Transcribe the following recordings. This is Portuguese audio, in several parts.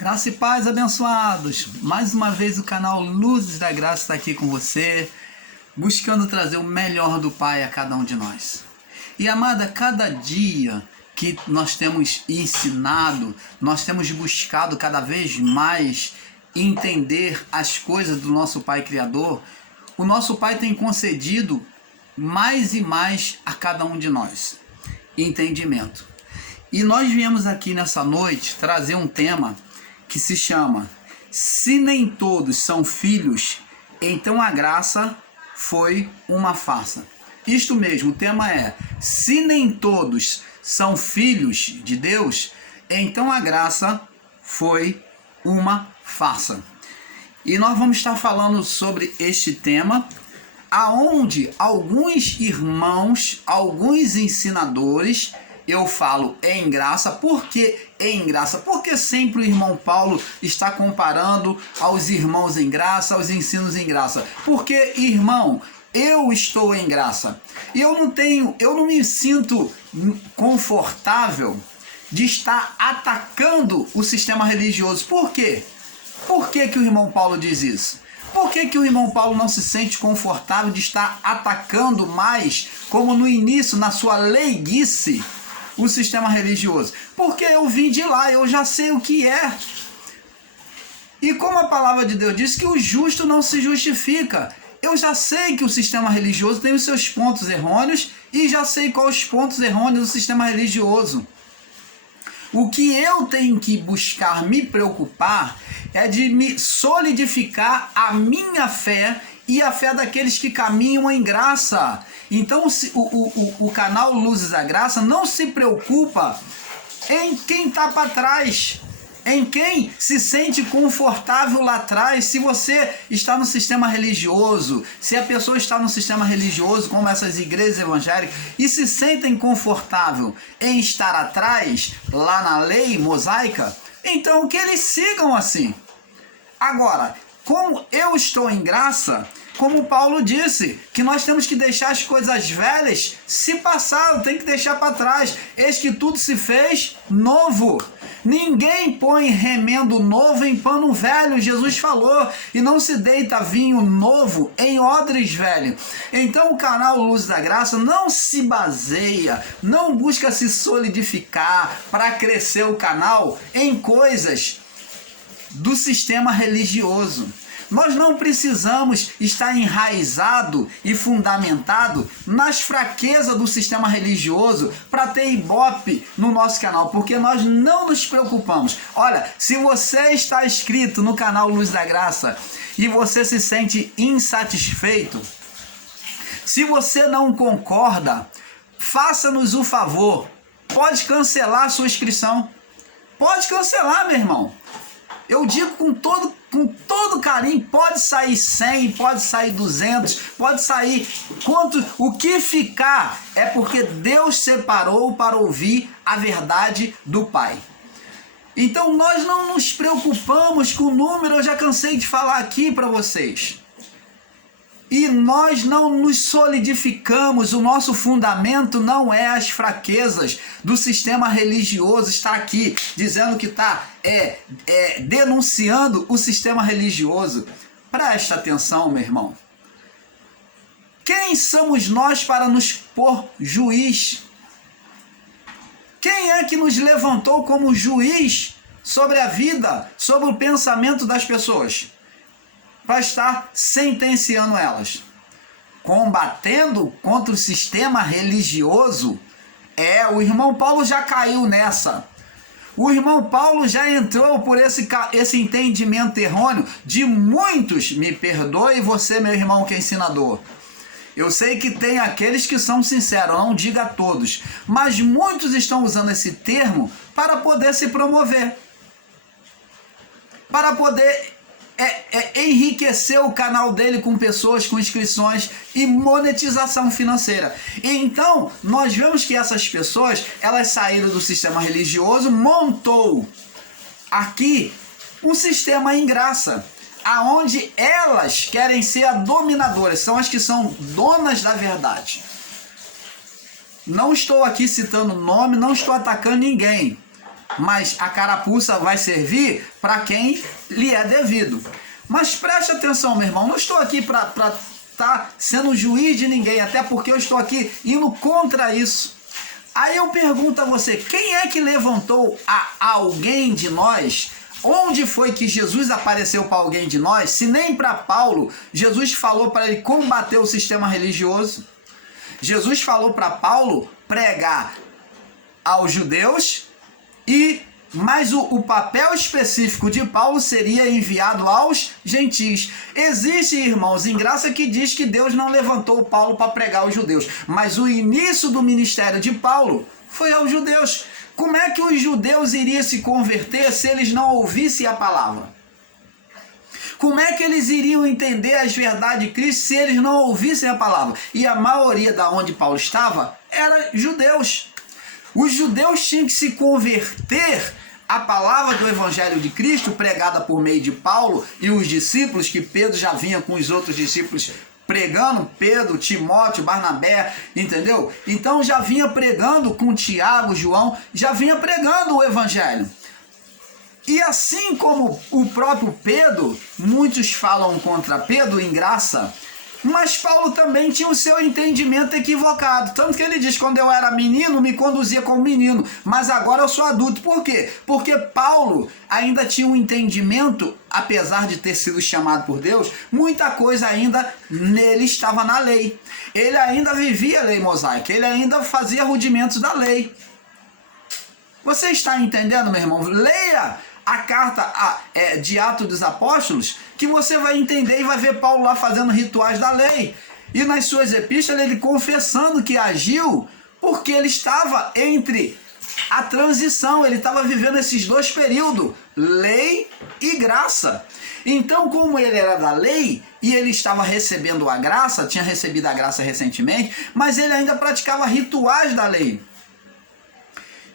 Graça e paz, abençoados! Mais uma vez o canal Luzes da Graça está aqui com você, buscando trazer o melhor do Pai a cada um de nós. E amada, cada dia que nós temos ensinado, nós temos buscado cada vez mais entender as coisas do nosso Pai Criador, o nosso Pai tem concedido mais e mais a cada um de nós entendimento. E nós viemos aqui nessa noite trazer um tema que se chama: se nem todos são filhos, então a graça foi uma farsa. Isto mesmo, o tema é: se nem todos são filhos de Deus, então a graça foi uma farsa. E nós vamos estar falando sobre este tema, aonde alguns irmãos, alguns ensinadores, eu falo em graça. Por que em graça? Porque sempre o irmão Paulo está comparando aos irmãos em graça, aos ensinos em graça. Porque, irmão, eu estou em graça. E eu não me sinto confortável de estar atacando o sistema religioso. Por quê? Por que o irmão Paulo diz isso? Por que o irmão Paulo não se sente confortável de estar atacando mais, como no início, na sua leiguice, o sistema religioso? Porque eu vim de lá, eu já sei o que é. E como a palavra de Deus diz que o justo não se justifica, eu já sei que o sistema religioso tem os seus pontos errôneos e já sei quais os pontos errôneos do sistema religioso. O que eu tenho que buscar me preocupar é de me solidificar a minha fé e a fé daqueles que caminham em graça. Então o canal Luzes da Graça não se preocupa em quem está para trás, em quem se sente confortável lá atrás. Se você está no sistema religioso, se a pessoa está no sistema religioso, como essas igrejas evangélicas, e se sentem confortável em estar atrás, lá na lei mosaica, então que eles sigam assim. Agora, como eu estou em graça, como Paulo disse, que nós temos que deixar as coisas velhas se passaram, tem que deixar para trás. Eis que tudo se fez novo. Ninguém põe remendo novo em pano velho, Jesus falou, e não se deita vinho novo em odres velho. Então o canal Luz da Graça não se baseia, não busca se solidificar para crescer o canal em coisas do sistema religioso. Nós não precisamos estar enraizado e fundamentado nas fraquezas do sistema religioso para ter ibope no nosso canal, porque nós não nos preocupamos. Olha, se você está inscrito no canal Luz da Graça e você se sente insatisfeito, se você não concorda, faça-nos o favor, pode cancelar a sua inscrição. Pode cancelar, meu irmão. Eu digo com todo carinho, pode sair 100, pode sair 200, pode sair quanto, o que ficar é porque Deus separou para ouvir a verdade do Pai. Então nós não nos preocupamos com o número, eu já cansei de falar aqui para vocês. E nós não nos solidificamos, o nosso fundamento não é as fraquezas do sistema religioso. Está aqui dizendo que está denunciando o sistema religioso. Presta atenção, meu irmão. Quem somos nós para nos pôr juiz? Quem é que nos levantou como juiz sobre a vida, sobre o pensamento das pessoas? Para estar sentenciando elas, combatendo contra o sistema religioso. O irmão Paulo já caiu nessa. O irmão Paulo já entrou por esse entendimento errôneo de muitos. Me perdoe você, meu irmão, que é ensinador. Eu sei que tem aqueles que são sinceros, não diga a todos, mas muitos estão usando esse termo para poder se promover, para poder enriquecer o canal dele com pessoas, com inscrições e monetização financeira. Então, nós vemos que essas pessoas, elas saíram do sistema religioso, montou aqui um sistema em graça, aonde elas querem ser a dominadoras, são as que são donas da verdade. Não estou aqui citando nome, não estou atacando ninguém. mas a carapuça vai servir para quem lhe é devido. Mas preste atenção, meu irmão, não estou aqui para estar sendo juiz de ninguém, até porque eu estou aqui indo contra isso. Aí eu pergunto a você, quem é que levantou a alguém de nós? Onde foi que Jesus apareceu para alguém de nós? Se nem para Paulo, Jesus falou para ele combater o sistema religioso. Jesus falou para Paulo pregar aos judeus, mas o papel específico de Paulo seria enviado aos gentios. Existe, irmãos, em graça que diz que Deus não levantou Paulo para pregar aos judeus, mas o início do ministério de Paulo foi aos judeus. Como é que os judeus iriam se converter se eles não ouvissem a palavra? Como é que eles iriam entender as verdades de Cristo se eles não ouvissem a palavra? E a maioria da onde Paulo estava era judeus. Os judeus tinham que se converter à palavra do Evangelho de Cristo, pregada por meio de Paulo e os discípulos, que Pedro já vinha com os outros discípulos pregando, Pedro, Timóteo, Barnabé, entendeu? Então já vinha pregando com Tiago, João, já vinha pregando o Evangelho. E assim como o próprio Pedro, muitos falam contra Pedro em graça, mas Paulo também tinha o seu entendimento equivocado. Tanto que ele diz, quando eu era menino, me conduzia como menino, mas agora eu sou adulto. Por quê? Porque Paulo ainda tinha um entendimento, apesar de ter sido chamado por Deus, muita coisa ainda nele estava na lei. Ele ainda vivia a lei mosaica, ele ainda fazia rudimentos da lei. Você está entendendo, meu irmão? Leia a carta de Atos dos Apóstolos, que você vai entender e vai ver Paulo lá fazendo rituais da lei. E nas suas epístolas ele confessando que agiu porque ele estava entre a transição, ele estava vivendo esses dois períodos, lei e graça. Então, como ele era da lei e ele estava recebendo a graça, tinha recebido a graça recentemente, mas ele ainda praticava rituais da lei.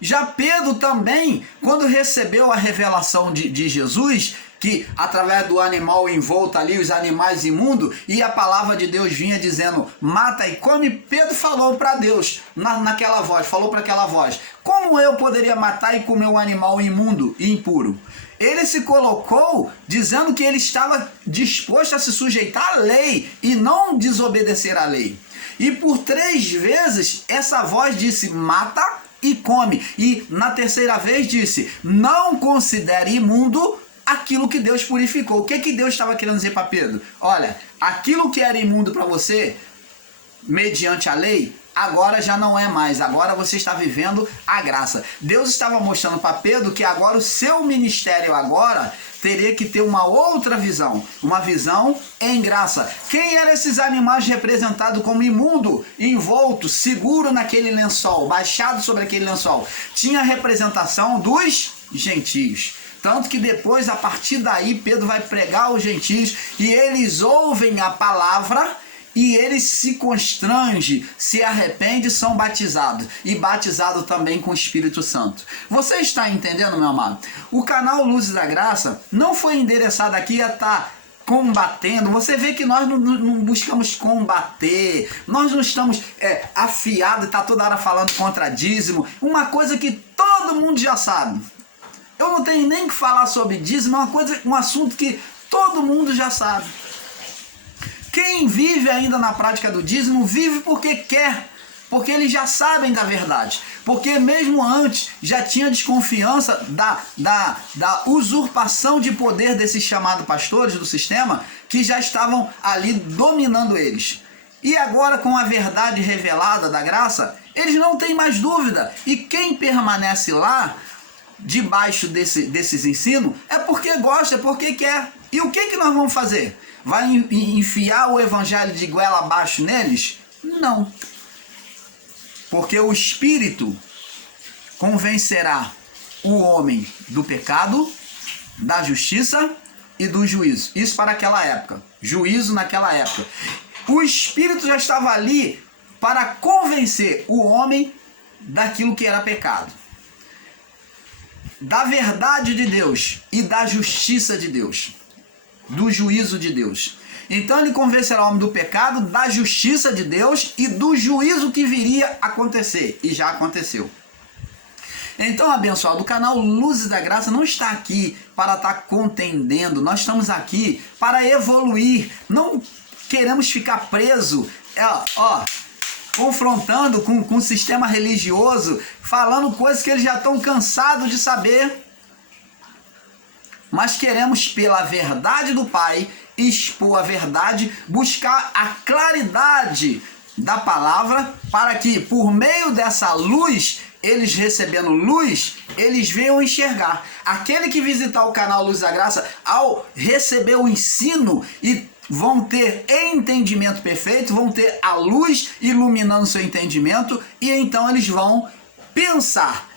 Já Pedro também, quando recebeu a revelação de Jesus, que através do animal envolto ali, os animais imundos, e a palavra de Deus vinha dizendo, mata e come, Pedro falou para Deus, naquela voz, falou para aquela voz, como eu poderia matar e comer um animal imundo e impuro? Ele se colocou dizendo que ele estava disposto a se sujeitar à lei e não desobedecer à lei. E por 3 vezes essa voz disse, mata e come. E na terceira vez disse, não considere imundo aquilo que Deus purificou. O que Deus estava querendo dizer para Pedro? Olha, aquilo que era imundo para você, mediante a lei, agora já não é mais. Agora você está vivendo a graça. Deus estava mostrando para Pedro que agora o seu ministério agora teria que ter uma outra visão, uma visão em graça. Quem eram esses animais representados como imundo, envolto, seguro naquele lençol, baixado sobre aquele lençol? Tinha a representação dos gentios. Tanto que depois, a partir daí, Pedro vai pregar aos gentios e eles ouvem a palavra e eles se constrangem, se arrependem e são batizados. E batizados também com o Espírito Santo. Você está entendendo, meu amado? O canal Luzes da Graça não foi endereçado aqui a estar combatendo. Você vê que nós não buscamos combater, nós não estamos afiados e está toda hora falando contra dízimo. Uma coisa que todo mundo já sabe. Eu não tenho nem que falar sobre dízimo, é um assunto que todo mundo já sabe. Quem vive ainda na prática do dízimo, vive porque quer, porque eles já sabem da verdade. Porque mesmo antes já tinha desconfiança da usurpação de poder desses chamados pastores do sistema, que já estavam ali dominando eles. E agora, com a verdade revelada da graça, eles não têm mais dúvida. E quem permanece lá, debaixo desses ensinos, é porque gosta, é porque quer. E o que nós vamos fazer? Vai enfiar o evangelho de goela abaixo neles? Não. Porque o Espírito convencerá o homem do pecado, da justiça e do juízo. Isso para aquela época. Juízo naquela época. O Espírito já estava ali para convencer o homem daquilo que era pecado, da verdade de Deus e da justiça de Deus, do juízo de Deus. Então ele convencerá o homem do pecado, da justiça de Deus e do juízo que viria a acontecer, e já aconteceu. Então, abençoado, o canal Luzes da Graça não está aqui para estar contendendo, nós estamos aqui para evoluir, não queremos ficar preso, confrontando com o sistema religioso, falando coisas que eles já estão cansados de saber, mas queremos, pela verdade do Pai, expor a verdade, buscar a claridade da palavra, para que por meio dessa luz, eles recebendo luz, eles venham enxergar. Aquele que visitar o canal Luz da Graça, ao receber o ensino, e vão ter entendimento perfeito, vão ter a luz iluminando seu entendimento, e então eles vão pensar,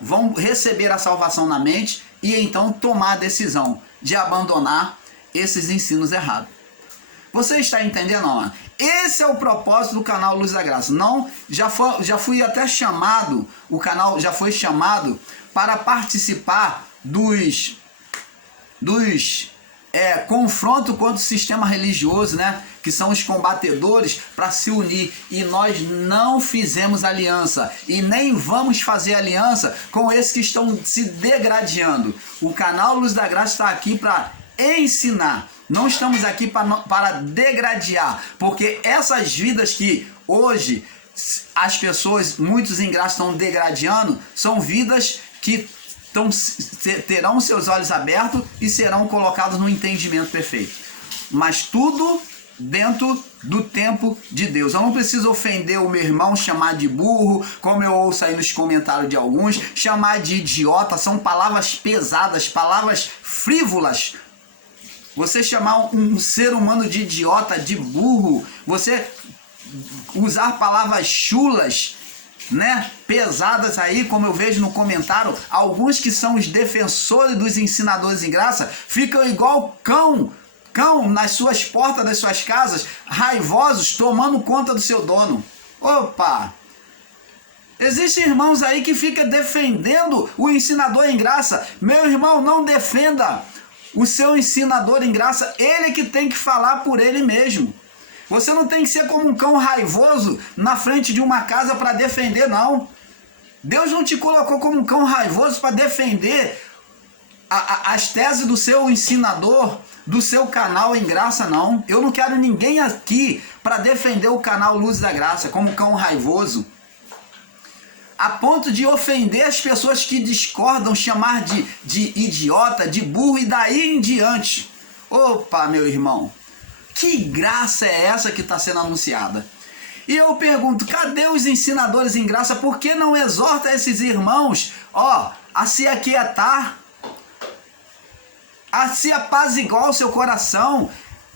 vão receber a salvação na mente, e então tomar a decisão de abandonar esses ensinos errados. Você está entendendo, não? Esse é o propósito do canal Luz da Graça. Não, já fui até chamado, o canal já foi chamado para participar dos confronto contra o sistema religioso, né? Que são os combatedores, para se unir. E nós não fizemos aliança e nem vamos fazer aliança com esses que estão se degradando. O canal Luz da Graça está aqui para ensinar. Não estamos aqui para degradar, porque essas vidas que hoje as pessoas, muitos ingratos, estão degradando, são vidas que terão seus olhos abertos e serão colocados no entendimento perfeito. Mas tudo dentro do tempo de Deus. Eu não preciso ofender o meu irmão, chamar de burro, como eu ouço aí nos comentários de alguns, chamar de idiota. São palavras pesadas, palavras frívolas. Você chamar um ser humano de idiota, de burro, você usar palavras chulas, né, pesadas aí, como eu vejo no comentário, alguns que são os defensores dos ensinadores em graça, ficam igual cão nas suas portas das suas casas, raivosos, tomando conta do seu dono. Opa! Existem irmãos aí que ficam defendendo o ensinador em graça. Meu irmão, não defenda o seu ensinador em graça, ele que tem que falar por ele mesmo. Você não tem que ser como um cão raivoso na frente de uma casa para defender, não. Deus não te colocou como um cão raivoso para defender as teses do seu ensinador, do seu canal em graça, não. Eu não quero ninguém aqui para defender o canal Luz da Graça como um cão raivoso, a ponto de ofender as pessoas que discordam, chamar de idiota, de burro e daí em diante. Opa, meu irmão, que graça é essa que está sendo anunciada? E eu pergunto, cadê os ensinadores em graça? Por que não exorta esses irmãos, a se aquietar, a se apaziguar o seu coração?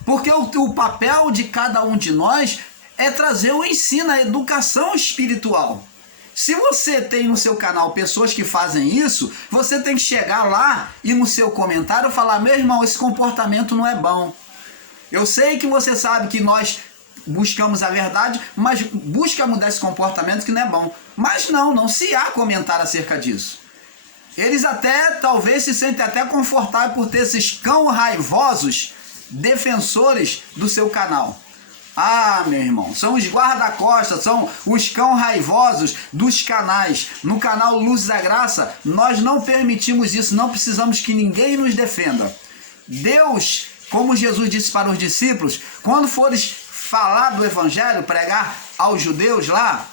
Porque o papel de cada um de nós é trazer o ensino, a educação espiritual. Se você tem no seu canal pessoas que fazem isso, você tem que chegar lá e no seu comentário falar: meu irmão, esse comportamento não é bom. Eu sei que você sabe que nós buscamos a verdade, mas busca mudar esse comportamento que não é bom. Mas não se há comentário acerca disso. Eles até, talvez, se sentem até confortáveis por ter esses cão raivosos defensores do seu canal. Ah, meu irmão, são os guarda-costas, são os cão raivosos dos canais. No canal Luz da Graça, nós não permitimos isso, não precisamos que ninguém nos defenda. Deus, como Jesus disse para os discípulos, quando fores falar do evangelho, pregar aos judeus lá,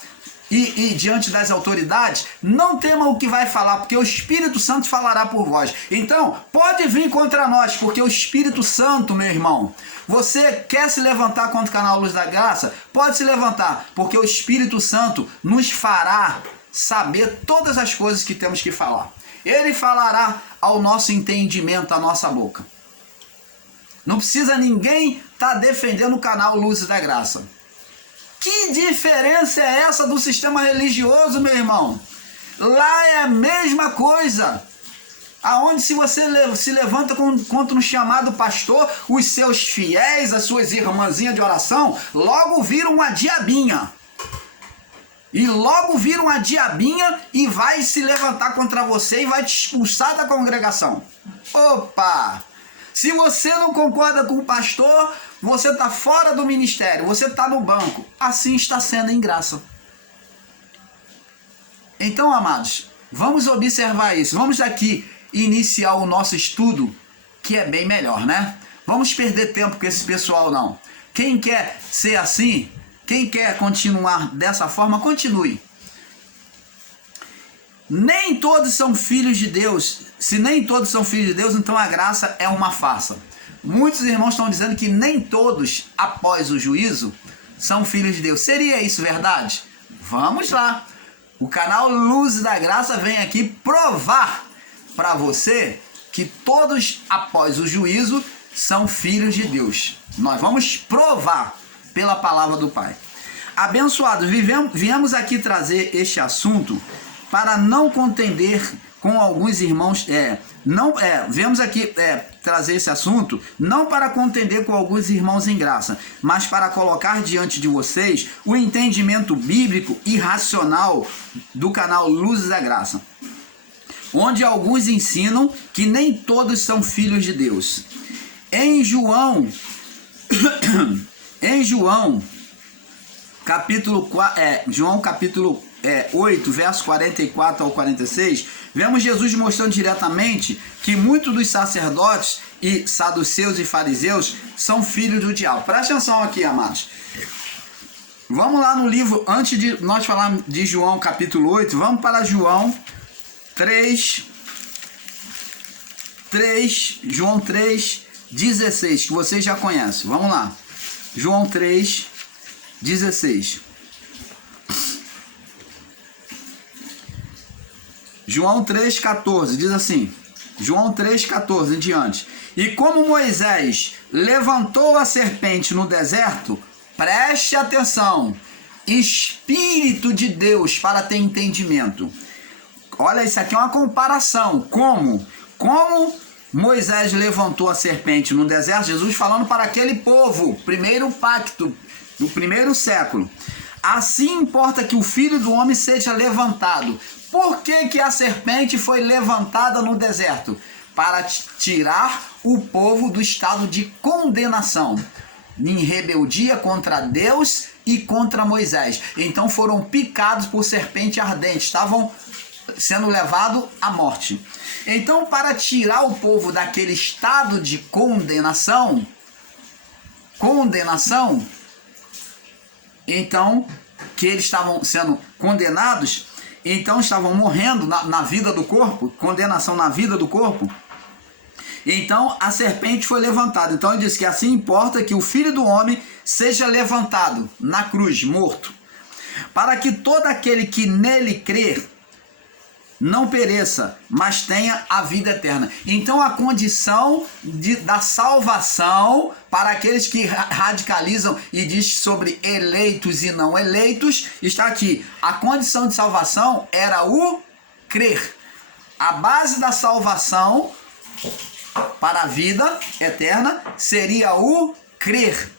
e diante das autoridades, não temam o que vai falar, porque o Espírito Santo falará por vós. Então, pode vir contra nós, porque o Espírito Santo, meu irmão, você quer se levantar contra o canal Luz da Graça? Pode se levantar, porque o Espírito Santo nos fará saber todas as coisas que temos que falar. Ele falará ao nosso entendimento, à nossa boca. Não precisa ninguém estar defendendo o canal Luz da Graça. Que diferença é essa do sistema religioso, meu irmão? Lá é a mesma coisa. Aonde se você se levanta contra um chamado pastor, os seus fiéis, as suas irmãzinhas de oração, logo viram uma diabinha. E logo viram uma diabinha e vai se levantar contra você e vai te expulsar da congregação. Opa! Se você não concorda com o pastor, você está fora do ministério, você está no banco. Assim está sendo em graça. Então, amados, Vamos observar isso. Vamos daqui iniciar o nosso estudo, que é bem melhor, né? Vamos perder tempo com esse pessoal, não. Quem quer ser assim, quem quer continuar dessa forma, continue. Nem todos são filhos de Deus. Se nem todos são filhos de Deus, então a graça é uma farsa. Muitos irmãos estão dizendo que nem todos, após o juízo, são filhos de Deus. Seria isso verdade? Vamos lá. O canal Luz da Graça vem aqui provar para você que todos, após o juízo, são filhos de Deus. Nós vamos provar pela palavra do Pai. Abençoados, viemos aqui trazer este assunto para não contender com alguns irmãos, viemos aqui trazer esse assunto não para contender com alguns irmãos em graça, mas para colocar diante de vocês o entendimento bíblico e racional do canal Luz da Graça, onde alguns ensinam que nem todos são filhos de Deus. Em João capítulo 8, verso 44 ao 46, vemos Jesus mostrando diretamente que muitos dos sacerdotes e saduceus e fariseus são filhos do diabo. Presta atenção aqui, amados. Vamos lá no livro, antes de nós falarmos de João capítulo 8, vamos para João 3, João 3:16, que vocês já conhecem. Vamos lá. João 3:16. João 3,14 diz assim, João 3,14 em diante: e como Moisés levantou a serpente no deserto, preste atenção, Espírito de Deus para ter entendimento. Olha, isso aqui é uma comparação. Como Moisés levantou a serpente no deserto, Jesus falando para aquele povo, primeiro pacto, do primeiro século. Assim importa que o Filho do Homem seja levantado. Por que a serpente foi levantada no deserto? Para tirar o povo do estado de condenação, em rebeldia contra Deus e contra Moisés. Então foram picados por serpente ardente, estavam sendo levados à morte. Então, para tirar o povo daquele estado de condenação, então, que eles estavam sendo condenados, então estavam morrendo na vida do corpo, condenação na vida do corpo. Então a serpente foi levantada. Então ele diz que assim importa que o Filho do Homem seja levantado na cruz, morto, para que todo aquele que nele crer não pereça, mas tenha a vida eterna. Então a condição da salvação para aqueles que radicalizam e diz sobre eleitos e não eleitos, está aqui. A condição de salvação era o crer. A base da salvação para a vida eterna seria o crer,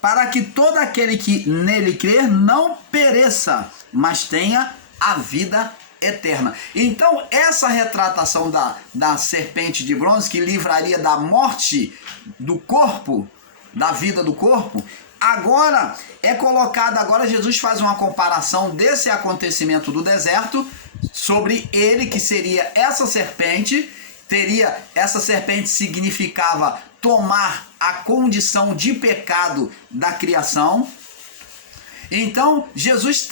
para que todo aquele que nele crer não pereça, mas tenha a vida eterna. Então essa retratação da serpente de bronze, que livraria da morte do corpo, da vida do corpo, agora é colocada, agora Jesus faz uma comparação desse acontecimento do deserto sobre ele, que seria essa serpente. Essa serpente significava tomar a condição de pecado da criação. Então Jesus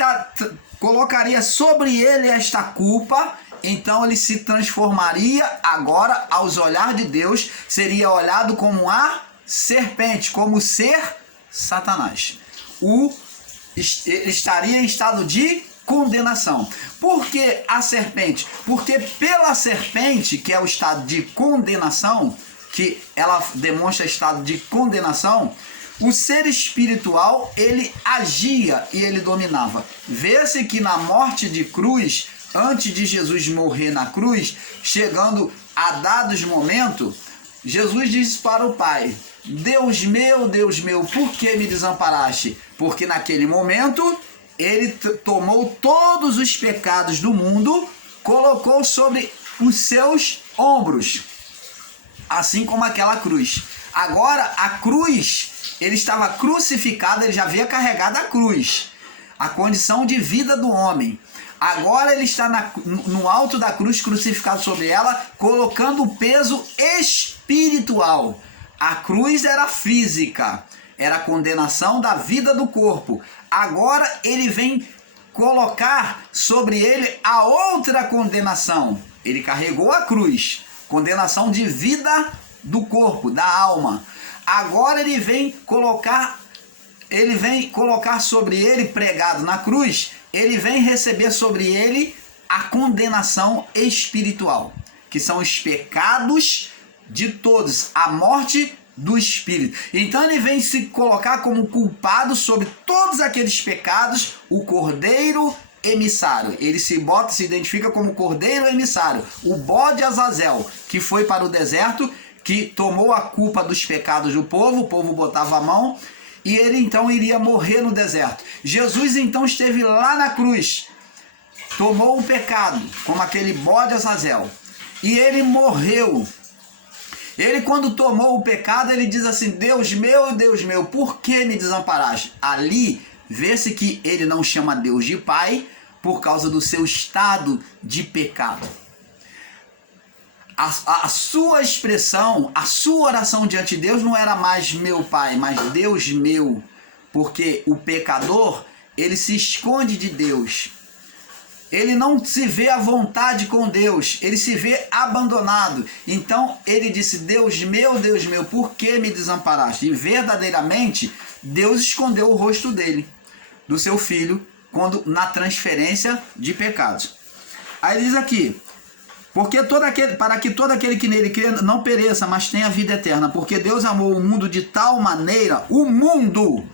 colocaria sobre ele esta culpa, então ele se transformaria agora, aos olhar de Deus, seria olhado como a serpente, como ser Satanás. Ele estaria em estado de condenação. Por que a serpente? Porque pela serpente, que é o estado de condenação, que ela demonstra estado de condenação, o ser espiritual, ele agia e ele dominava. Vê-se que na morte de cruz, antes de Jesus morrer na cruz, chegando a dados momentos, Jesus disse para o Pai: Deus meu, por que me desamparaste? Porque naquele momento, ele tomou todos os pecados do mundo, colocou sobre os seus ombros, assim como aquela cruz. Agora, a cruz, ele estava crucificado, ele já havia carregado a cruz, a condição de vida do homem. Agora ele está no alto da cruz, crucificado sobre ela, colocando o peso espiritual. A cruz era física, era a condenação da vida do corpo. Agora ele vem colocar sobre ele a outra condenação. Ele carregou a cruz, condenação de vida do corpo, da alma. Agora ele vem colocar sobre ele, pregado na cruz, ele vem receber sobre ele a condenação espiritual, que são os pecados de todos, a morte do espírito. Então ele vem se colocar como culpado sobre todos aqueles pecados, o cordeiro emissário. Ele se identifica como cordeiro emissário, o bode Azazel, que foi para o deserto, que tomou a culpa dos pecados do povo, o povo botava a mão, e ele então iria morrer no deserto. Jesus então esteve lá na cruz, tomou o pecado, como aquele bode Azazel, e ele morreu. Ele, quando tomou o pecado, ele diz assim: Deus meu, por que me desamparaste? Ali vê-se que ele não chama Deus de Pai por causa do seu estado de pecado. A sua expressão, a sua oração diante de Deus não era mais meu Pai, mas Deus meu, porque o pecador, ele se esconde de Deus. Ele não se vê à vontade com Deus, ele se vê abandonado. Então ele disse: Deus meu, por que me desamparaste? E verdadeiramente Deus escondeu o rosto dele, do seu filho, quando na transferência de pecados. Aí ele diz aqui: para que todo aquele que nele crê não pereça, mas tenha vida eterna. Porque Deus amou o mundo de tal maneira, o mundo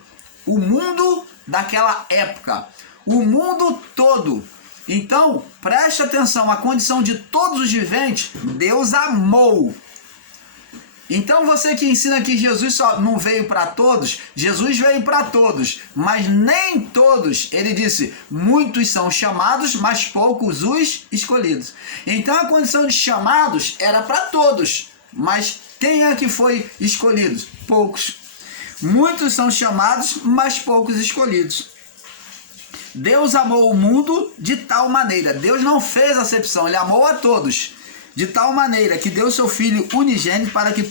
daquela época, o mundo todo. Então, preste atenção, a condição de todos os viventes, Deus amou. Então você que ensina que Jesus só não veio para todos, Jesus veio para todos, mas nem todos. Ele disse: muitos são chamados, mas poucos os escolhidos. Então a condição de chamados era para todos, mas quem é que foi escolhido? Poucos. Muitos são chamados, mas poucos escolhidos. Deus amou o mundo de tal maneira. Deus não fez acepção, ele amou a todos. De tal maneira que deu seu Filho unigênito para que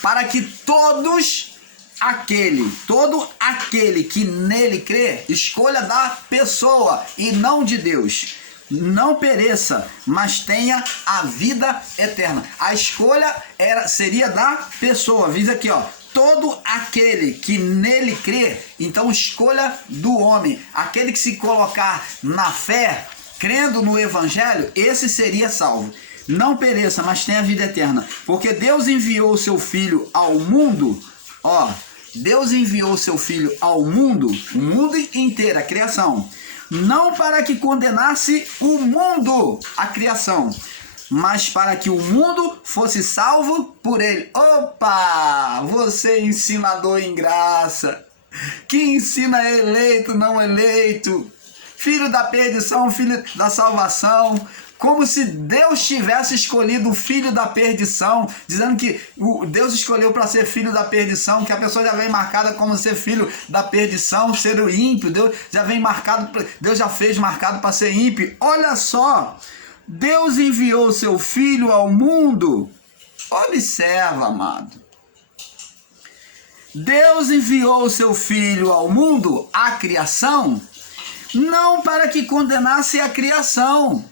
para que todo aquele que nele crê, escolha da pessoa e não de Deus, não pereça, mas tenha a vida eterna. A escolha seria da pessoa. Diz aqui, todo aquele que nele crê. Então escolha do homem, aquele que se colocar na fé, crendo no evangelho, esse seria salvo. Não pereça, mas tenha vida eterna. Porque Deus enviou o seu Filho ao mundo. Deus enviou o seu Filho ao mundo, o mundo inteiro, a criação. Não para que condenasse o mundo, a criação, mas para que o mundo fosse salvo por ele. Opa! Você ensinador em graça, que ensina eleito, não eleito, filho da perdição, filho da salvação, como se Deus tivesse escolhido o filho da perdição, dizendo que Deus escolheu para ser filho da perdição, que a pessoa já vem marcada como ser filho da perdição, ser o ímpio. Deus já fez marcado para ser ímpio. Olha só, Deus enviou o seu Filho ao mundo. Observa, amado. Deus enviou o seu Filho ao mundo, à criação, não para que condenasse a criação,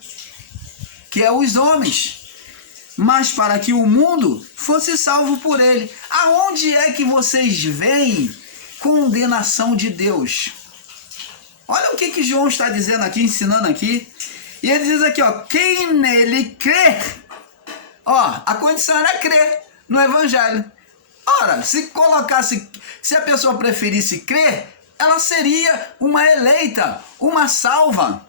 que é os homens, mas para que o mundo fosse salvo por ele. Aonde é que vocês veem condenação de Deus? Olha o que João está dizendo aqui, ensinando aqui. E ele diz aqui, quem nele crê. A condição era crer no evangelho. Ora, se a pessoa preferisse crer, ela seria uma eleita, uma salva.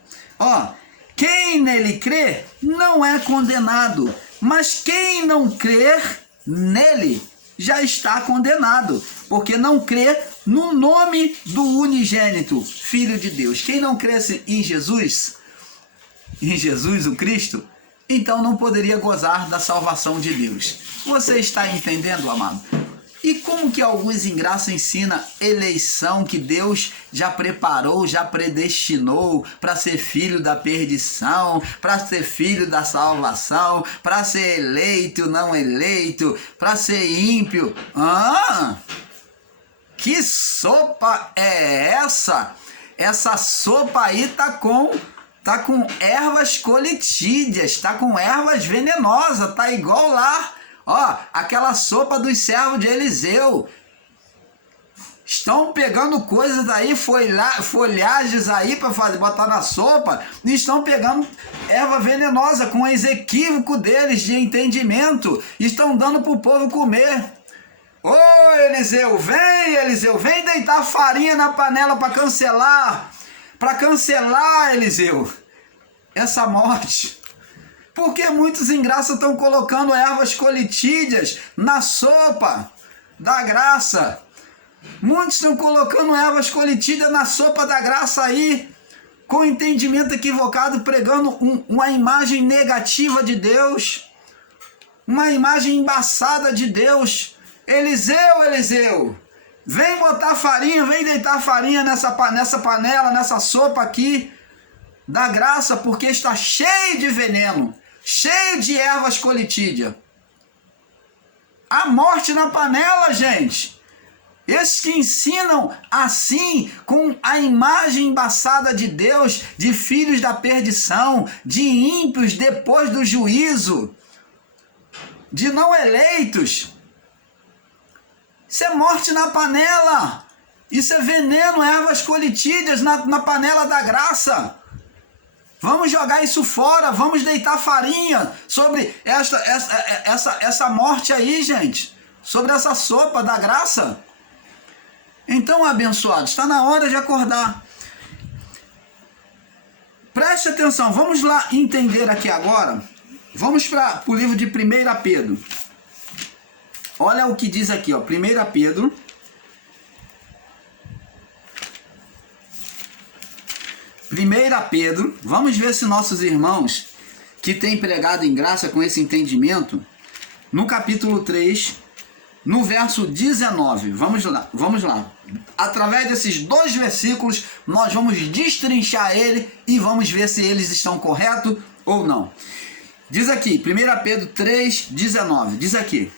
Quem nele crê não é condenado, mas quem não crer nele já está condenado, porque não crê no nome do unigênito, Filho de Deus. Quem não cresce em Jesus o Cristo, então não poderia gozar da salvação de Deus. Você está entendendo, amado? E como que alguns em graça ensina eleição que Deus já preparou, já predestinou para ser filho da perdição, para ser filho da salvação, para ser eleito, não eleito, para ser ímpio? Que sopa é essa? Essa sopa aí tá com ervas colitídeas, tá com ervas venenosas, tá igual lá. Ó, aquela sopa dos servos de Eliseu. Estão pegando coisas aí, folhagens aí para botar na sopa, e estão pegando erva venenosa com esse equívoco deles de entendimento. Estão dando para o povo comer. Ô Eliseu, vem deitar farinha na panela para cancelar, Eliseu, essa morte. Porque muitos em graça estão colocando ervas colitídeas na sopa da graça. Muitos estão colocando ervas colitídeas na sopa da graça aí, com entendimento equivocado, pregando uma imagem negativa de Deus, uma imagem embaçada de Deus. Eliseu, vem botar farinha, vem deitar farinha nessa panela, nessa sopa aqui da graça, porque está cheio de veneno, cheio de ervas colitídeas. A morte na panela, gente. Esses que ensinam assim, com a imagem embaçada de Deus, de filhos da perdição, de ímpios depois do juízo, de não eleitos. Isso é morte na panela. Isso é veneno, ervas colitídeas na panela da graça. Vamos jogar isso fora, vamos deitar farinha sobre essa morte aí, gente. Sobre essa sopa da graça. Então, abençoados, está na hora de acordar. Preste atenção, vamos lá entender aqui agora. Vamos para o livro de 1 Pedro. Olha o que diz aqui, ó, 1 Pedro. 1 Pedro, vamos ver se nossos irmãos que têm pregado em graça com esse entendimento, no capítulo 3, no verso 19, vamos lá. Através desses 2 versículos, nós vamos destrinchar ele e vamos ver se eles estão corretos ou não. Diz aqui, 1 Pedro 3, 19, diz aqui.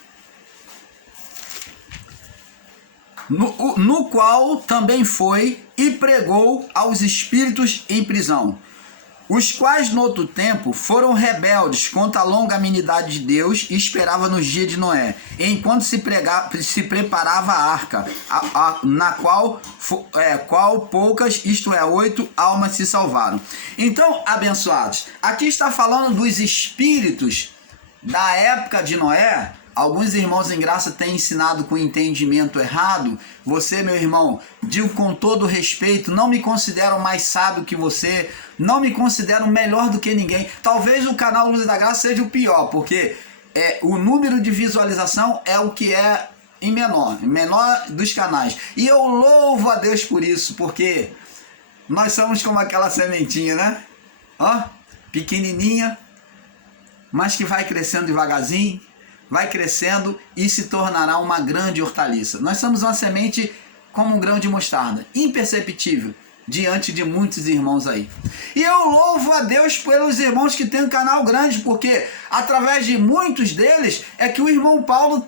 No qual também foi e pregou aos espíritos em prisão, os quais no outro tempo foram rebeldes contra a longanimidade de Deus e esperava nos dias de Noé, enquanto se preparava a arca, na qual poucas, isto é, 8 almas se salvaram. Então, abençoados, aqui está falando dos espíritos da época de Noé. Alguns irmãos em graça têm ensinado com entendimento errado. Você, meu irmão, digo com todo respeito, não me considero mais sábio que você, não me considero melhor do que ninguém. Talvez o canal Luz da Graça seja o pior, porque o número de visualização é o que é em menor dos canais. E eu louvo a Deus por isso, porque nós somos como aquela sementinha, né? Ó, pequenininha, mas que vai crescendo devagarzinho, vai crescendo e se tornará uma grande hortaliça. Nós somos uma semente como um grão de mostarda, imperceptível diante de muitos irmãos aí. E eu louvo a Deus pelos irmãos que têm um canal grande, porque através de muitos deles é que o irmão Paulo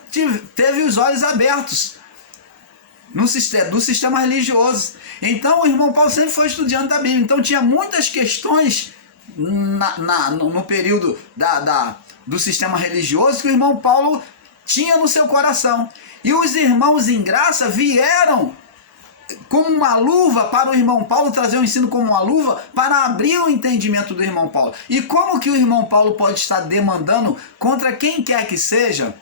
teve os olhos abertos do sistema religioso. Então o irmão Paulo sempre foi estudante da Bíblia, então tinha muitas questões no período do sistema religioso que o irmão Paulo tinha no seu coração. E os irmãos em graça vieram como uma luva para o irmão Paulo, trazer o ensino como uma luva para abrir o entendimento do irmão Paulo. E como que o irmão Paulo pode estar demandando contra quem quer que seja,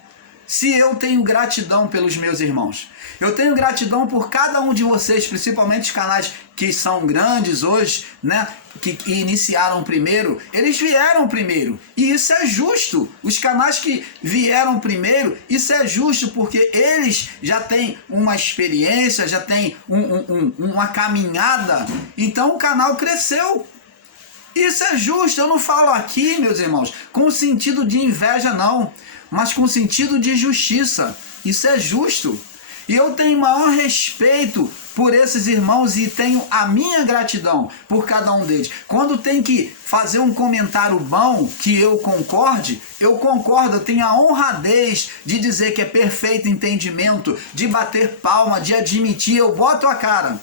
se eu tenho gratidão pelos meus irmãos? Eu tenho gratidão por cada um de vocês, principalmente os canais que são grandes hoje, né? Que iniciaram primeiro, eles vieram primeiro. E isso é justo. Os canais que vieram primeiro, isso é justo, porque eles já têm uma experiência, já têm uma caminhada. Então o canal cresceu. Isso é justo. Eu não falo aqui, meus irmãos, com sentido de inveja, não, mas com sentido de justiça. Isso é justo. E eu tenho maior respeito por esses irmãos e tenho a minha gratidão por cada um deles. Quando tem que fazer um comentário bom, que eu concorde, eu concordo, eu tenho a honradez de dizer que é perfeito entendimento, de bater palma, de admitir, eu boto a cara.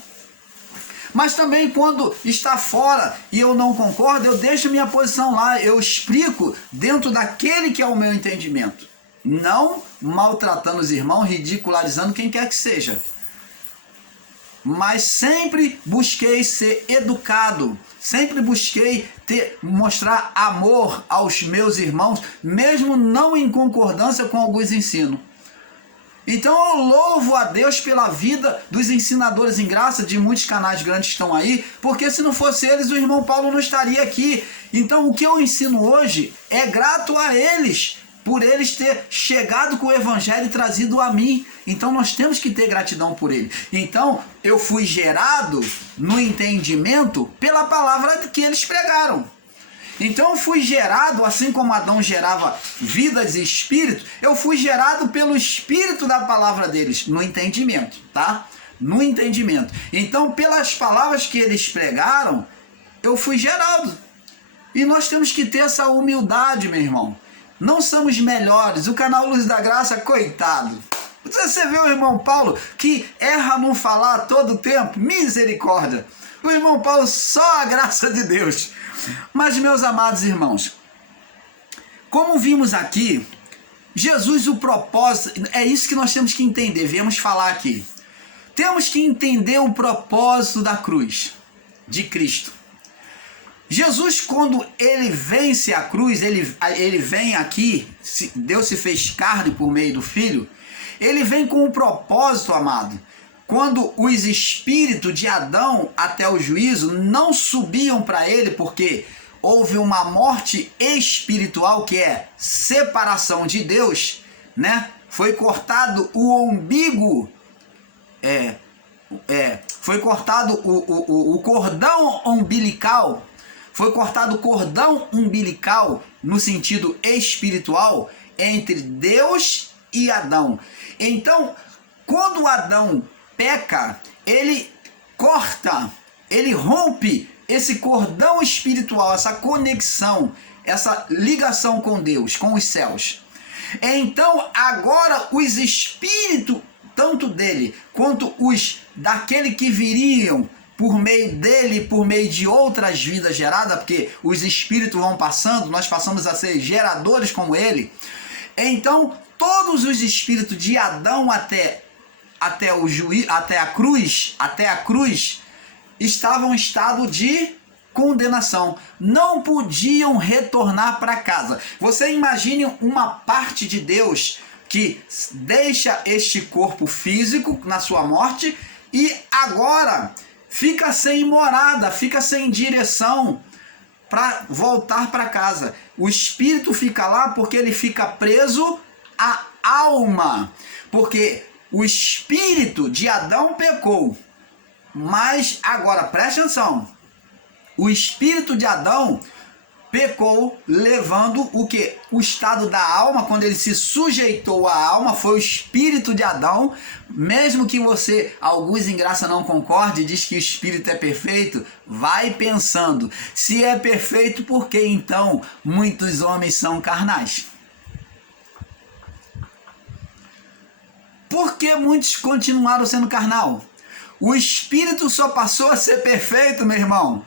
Mas também quando está fora e eu não concordo, eu deixo minha posição lá, eu explico dentro daquele que é o meu entendimento. Não maltratando os irmãos, ridicularizando quem quer que seja. Mas sempre busquei ser educado, sempre busquei mostrar amor aos meus irmãos, mesmo não em concordância com alguns ensinos. Então eu louvo a Deus pela vida dos ensinadores em graça, de muitos canais grandes que estão aí, porque se não fosse eles, o irmão Paulo não estaria aqui. Então o que eu ensino hoje é grato a eles, por eles ter chegado com o evangelho e trazido a mim. Então nós temos que ter gratidão por ele. Então eu fui gerado no entendimento pela palavra que eles pregaram. Então eu fui gerado, assim como Adão gerava vidas e espírito, eu fui gerado pelo espírito da palavra deles, no entendimento, tá? No entendimento. Então pelas palavras que eles pregaram, eu fui gerado. E nós temos que ter essa humildade, meu irmão. Não somos melhores. O canal Luz da Graça, coitado. Você vê o irmão Paulo que erra no falar todo o tempo? Misericórdia. O irmão Paulo, só a graça de Deus. Mas, meus amados irmãos, como vimos aqui, Jesus, o propósito, é isso que nós temos que entender, viemos falar aqui. Temos que entender o propósito da cruz de Cristo. Jesus, quando ele vence a cruz, ele vem aqui, Deus se fez carne por meio do Filho, ele vem com um propósito, amado. Quando os espíritos de Adão até o juízo não subiam para ele, porque houve uma morte espiritual, que é separação de Deus, né? Foi cortado o umbigo, foi cortado o cordão umbilical, foi cortado o cordão umbilical no sentido espiritual entre Deus e Adão. Então, quando Adão peca, ele corta, ele rompe esse cordão espiritual, essa conexão, essa ligação com Deus, com os céus. Então, agora os espíritos, tanto dele quanto os daquele que viriam por meio dele, por meio de outras vidas geradas, porque os espíritos vão passando, nós passamos a ser geradores como ele. Então, todos os espíritos de Adão até a cruz, estavam em estado de condenação. Não podiam retornar para casa. Você imagine uma parte de Deus que deixa este corpo físico na sua morte e agora fica sem morada, fica sem direção para voltar para casa. O espírito fica lá porque ele fica preso à alma. Porque o espírito de Adão pecou, mas agora preste atenção, o espírito de Adão pecou levando o que? O estado da alma, quando ele se sujeitou à alma, foi o espírito de Adão. Mesmo que você, alguns em graça não concorde, diz que o espírito é perfeito, vai pensando, se é perfeito, por que então muitos homens são carnais? Por que muitos continuaram sendo carnal? O espírito só passou a ser perfeito, meu irmão,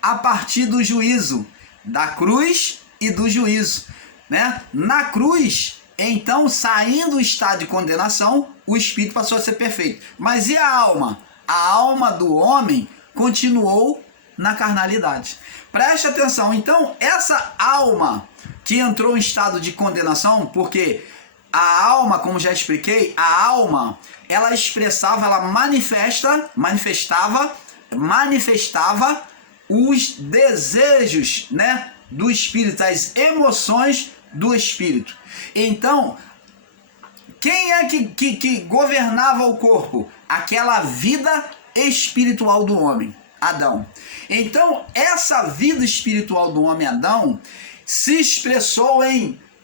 a partir do juízo, da cruz e do juízo, né? Na cruz, então, saindo do estado de condenação, o espírito passou a ser perfeito. Mas e a alma? A alma do homem continuou na carnalidade. Preste atenção, então, essa alma que entrou em estado de condenação, porque a alma, como já expliquei, a alma, ela expressava, ela manifestava os desejos, né, do espírito, as emoções do espírito. Então, quem é que governava o corpo? Aquela vida espiritual do homem, Adão. Então, essa vida espiritual do homem, Adão, se expressou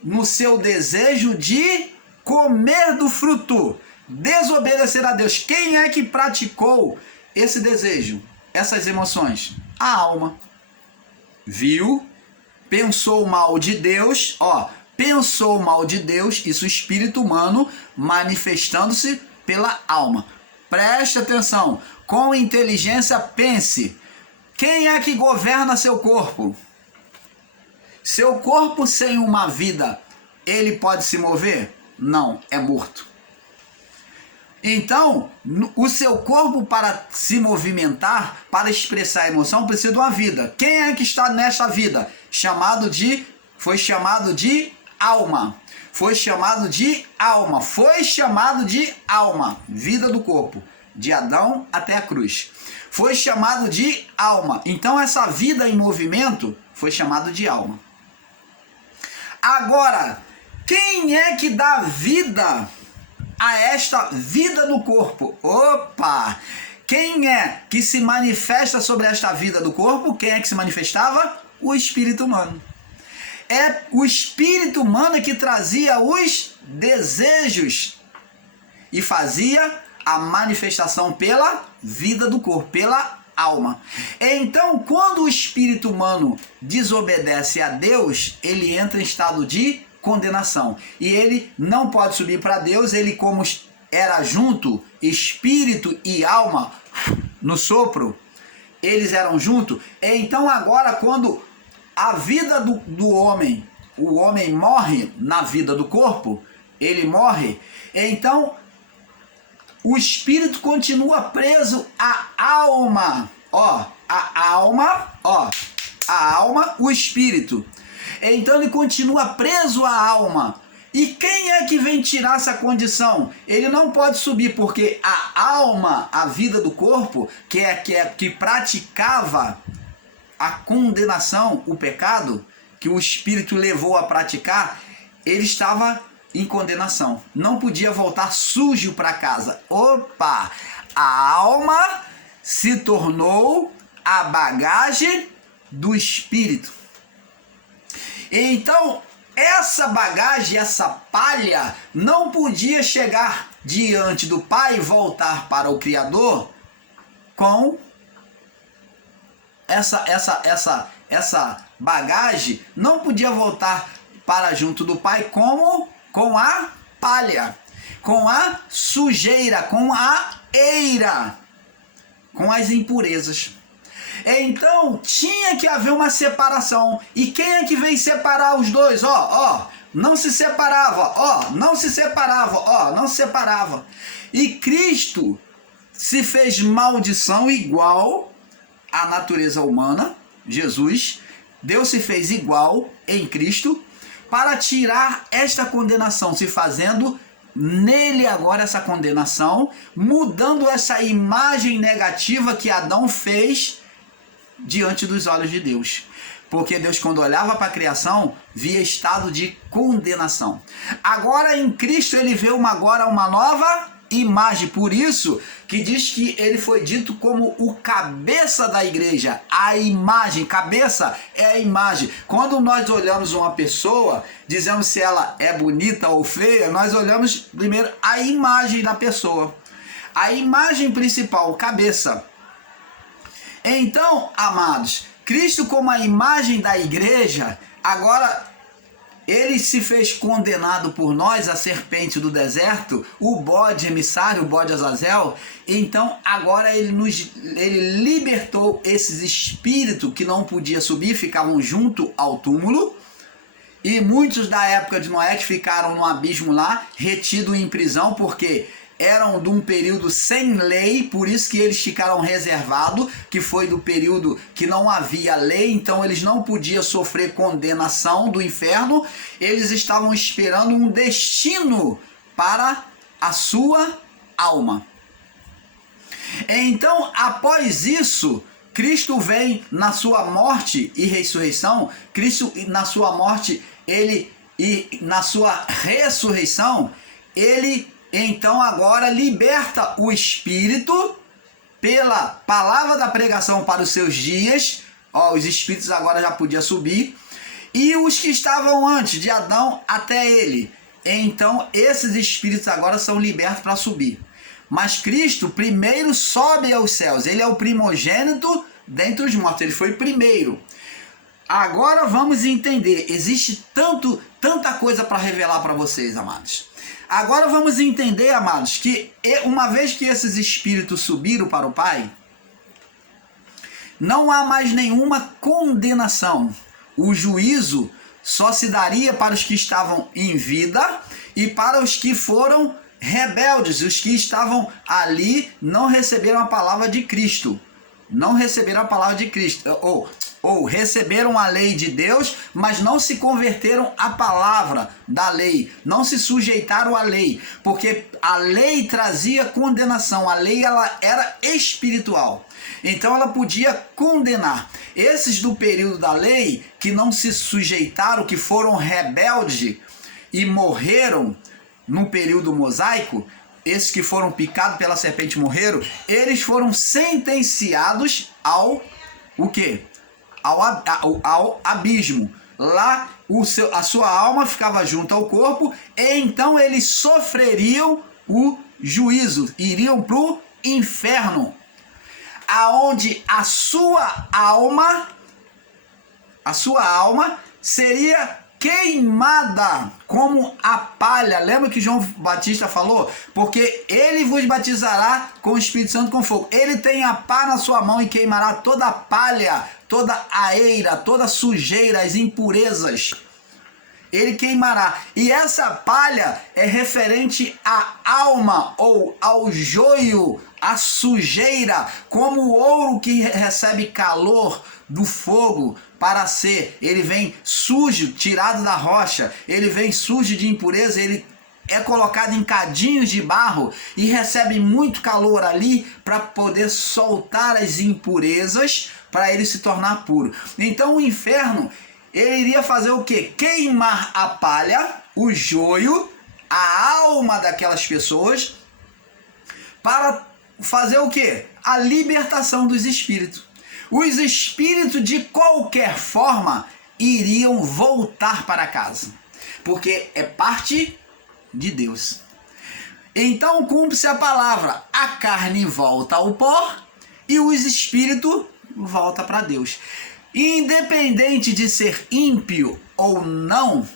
no seu desejo de comer do fruto, desobedecer a Deus. Quem é que praticou esse desejo, essas emoções? A alma. Viu? Pensou mal de Deus, pensou mal de Deus, isso o espírito humano manifestando-se pela alma. Preste atenção, com inteligência pense. Quem é que governa seu corpo? Seu corpo sem uma vida, ele pode se mover? Não, é morto. Então, o seu corpo para se movimentar, para expressar emoção, precisa de uma vida. Quem é que está nesta vida? Foi chamado de alma. Foi chamado de alma. Foi chamado de alma. Vida do corpo. De Adão até a cruz. Foi chamado de alma. Então essa vida em movimento foi chamado de alma. Agora, quem é que dá vida a esta vida do corpo? Opa! Quem é que se manifesta sobre esta vida do corpo? Quem é que se manifestava? O espírito humano. É o espírito humano que trazia os desejos e fazia a manifestação pela vida do corpo, pela alma. Então, quando o espírito humano desobedece a Deus, ele entra em estado de condenação. E ele não pode subir para Deus, ele como era junto, espírito e alma, no sopro, eles eram juntos. Então agora quando a vida do homem, o homem morre na vida do corpo, ele morre, então o espírito continua preso à alma. A alma, o espírito. Então ele continua preso à alma. E quem é que vem tirar essa condição? Ele não pode subir, porque a alma, a vida do corpo, que praticava a condenação, o pecado, que o espírito levou a praticar, ele estava em condenação. Não podia voltar sujo para casa. Opa! A alma se tornou a bagagem do espírito. Então, essa bagagem, essa palha, não podia chegar diante do Pai e voltar para o Criador com essa bagagem, não podia voltar para junto do Pai como com a palha, com a sujeira, com a eira, com as impurezas. Então tinha que haver uma separação. E quem é que veio separar os dois? Não se separava, não se separava, não se separava. E Cristo se fez maldição igual à natureza humana, Jesus. Deus se fez igual em Cristo para tirar esta condenação, se fazendo nele agora essa condenação, mudando essa imagem negativa que Adão fez diante dos olhos de Deus. Porque Deus, quando olhava para a criação, via estado de condenação. Agora em Cristo ele vê agora uma nova imagem. Por isso que diz que ele foi dito como o cabeça da igreja. A imagem, cabeça é a imagem. Quando nós olhamos uma pessoa, dizemos se ela é bonita ou feia, nós olhamos primeiro a imagem da pessoa. A imagem principal, cabeça. Então, amados, Cristo como a imagem da igreja, agora ele se fez condenado por nós, a serpente do deserto, o bode emissário, o bode Azazel. Então agora ele libertou esses espíritos que não podiam subir, ficavam junto ao túmulo. E muitos da época de Noé que ficaram no abismo lá, retidos em prisão, porque eram de um período sem lei, por isso que eles ficaram reservados, que foi do período que não havia lei, então eles não podiam sofrer condenação do inferno, eles estavam esperando um destino para a sua alma. Então, após isso, Cristo vem na sua morte e ressurreição, Cristo na sua morte, e na sua ressurreição, ele então agora liberta o espírito pela palavra da pregação para os seus dias. Os espíritos agora já podiam subir. E os que estavam antes de Adão até ele, Então esses espíritos agora são libertos para subir. Mas Cristo primeiro sobe aos céus. Ele é o primogênito dentre os mortos. Ele foi primeiro. Agora vamos entender. Existe tanta coisa para revelar para vocês, amados. Agora vamos entender, amados, que uma vez que esses espíritos subiram para o Pai, não há mais nenhuma condenação. O juízo só se daria para os que estavam em vida e para os que foram rebeldes, os que estavam ali não receberam a palavra de Cristo. Não receberam a palavra de Cristo. Ou receberam a lei de Deus, mas não se converteram à palavra da lei. Não se sujeitaram à lei. Porque a lei trazia condenação. A lei ela era espiritual. Então ela podia condenar. Esses do período da lei, que não se sujeitaram, que foram rebeldes e morreram no período mosaico, esses que foram picados pela serpente morreram, eles foram sentenciados ao o quê? Ao abismo. Lá a sua alma ficava junto ao corpo, e então eles sofreriam o juízo, iriam para o inferno, aonde a sua alma seria queimada como a palha. Lembra que João Batista falou? Porque ele vos batizará com o Espírito Santo com fogo. Ele tem a pá na sua mão e queimará toda a palha, toda a eira, toda a sujeira, as impurezas. Ele queimará. E essa palha é referente à alma ou ao joio, à sujeira, como o ouro que recebe calor do fogo para ser. Ele vem sujo, tirado da rocha, ele vem sujo de impureza, ele é colocado em cadinhos de barro e recebe muito calor ali para poder soltar as impurezas, para ele se tornar puro. Então o inferno, ele iria fazer o quê? Queimar a palha, o joio, a alma daquelas pessoas, para fazer o quê? A libertação dos espíritos. Os espíritos, de qualquer forma, iriam voltar para casa, porque é parte de Deus. Então cumpre-se a palavra: a carne volta ao pó e os espíritos voltam para Deus. Independente de ser ímpio ou não,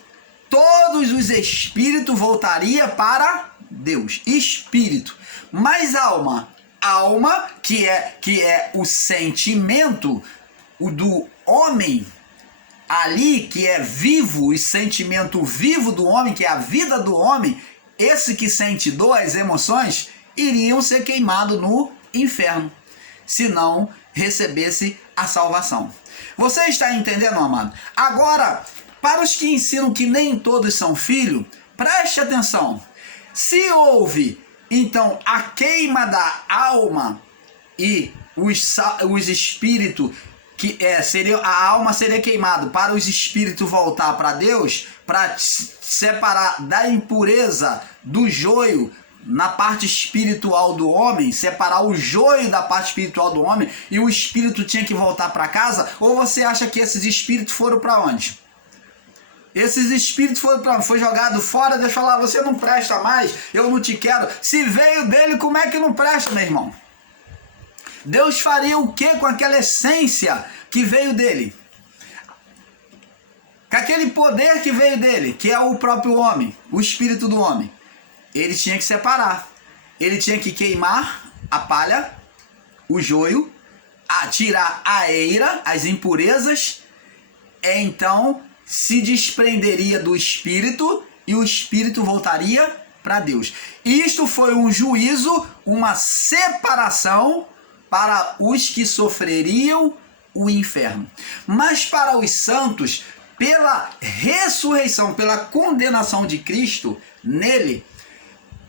todos os espíritos voltariam para Deus. Espírito. Mas alma que é o sentimento do homem ali, que é vivo, o sentimento vivo do homem, que é a vida do homem, esse que sente dor, as emoções, iriam ser queimados no inferno, se não recebesse a salvação. Você está entendendo, amado? Agora, para os que ensinam que nem todos são filhos, preste atenção. Se houve, então, a queima da alma e os espíritos, a alma seria queimada para os espíritos voltar para Deus, para separar da impureza do joio na parte espiritual do homem, separar o joio da parte espiritual do homem, e o espírito tinha que voltar para casa? Ou você acha que esses espíritos foram para onde? Esses espíritos foi jogado fora. Deus falar: você não presta mais, eu não te quero. Se veio dele, como é que não presta, meu irmão? Deus faria o que com aquela essência que veio dele? Com aquele poder que veio dele, que é o próprio homem, o espírito do homem. Ele tinha que separar. Ele tinha que queimar a palha, o joio, tirar a eira, as impurezas. Então se desprenderia do espírito e o espírito voltaria para Deus. Isto foi um juízo, uma separação para os que sofreriam o inferno. Mas para os santos, pela ressurreição, pela condenação de Cristo nele,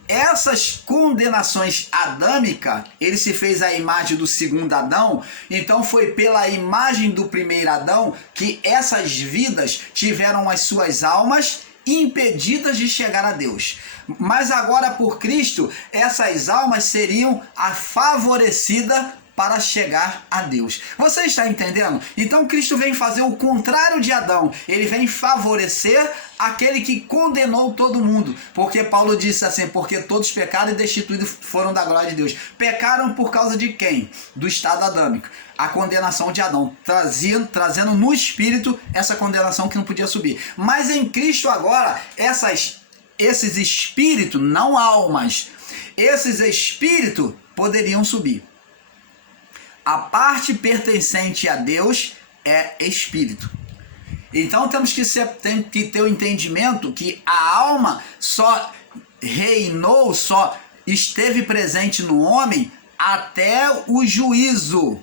essas condenações adâmicas, ele se fez a imagem do segundo Adão, então foi pela imagem do primeiro Adão que essas vidas tiveram as suas almas impedidas de chegar a Deus. Mas agora por Cristo, essas almas seriam favorecidas para chegar a Deus. Você está entendendo? Então Cristo vem fazer o contrário de Adão. Ele vem favorecer aquele que condenou todo mundo. Porque Paulo disse assim, porque todos pecaram e destituídos foram da glória de Deus. Pecaram por causa de quem? Do estado adâmico. A condenação de Adão, trazendo no espírito essa condenação que não podia subir. Mas em Cristo agora, esses espíritos, não almas, esses espíritos poderiam subir. A parte pertencente a Deus é espírito. Então temos que ter o entendimento que a alma só reinou, só esteve presente no homem até o juízo.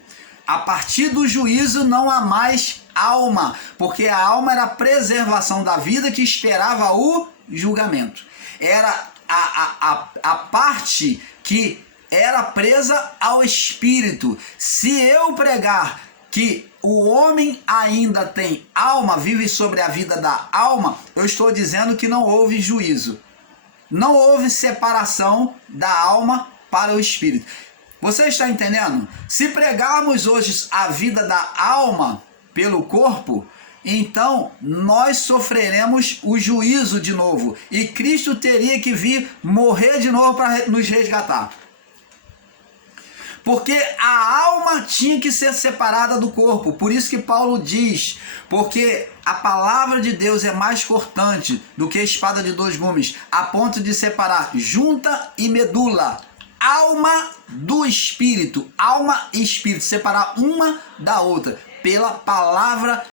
A partir do juízo não há mais alma, porque a alma era a preservação da vida que esperava o julgamento. Era a parte que era presa ao espírito. Se eu pregar que o homem ainda tem alma, vive sobre a vida da alma, eu estou dizendo que não houve juízo. Não houve separação da alma para o espírito. Você está entendendo? Se pregarmos hoje a vida da alma pelo corpo, então nós sofreremos o juízo de novo. E Cristo teria que vir morrer de novo para nos resgatar. Porque a alma tinha que ser separada do corpo. Por isso que Paulo diz, porque a palavra de Deus é mais cortante do que a espada de dois gumes, a ponto de separar junta e medula, alma do espírito, alma e espírito, separar uma da outra, pela palavra